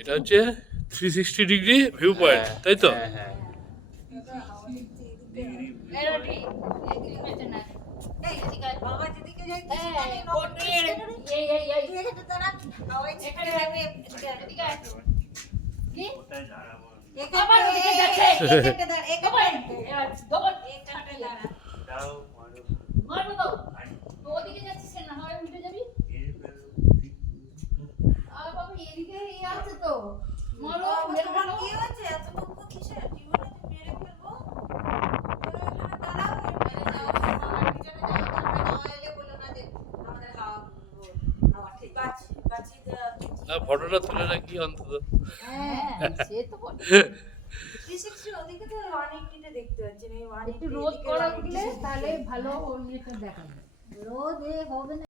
এটা হচ্ছে 360 degree view point, তাই তো? ফটোটা তুলে রাখি অন্তত। একটু রোদ করা দিলে তাহলে ভালো দেখা যাবে। রোদ হবে না।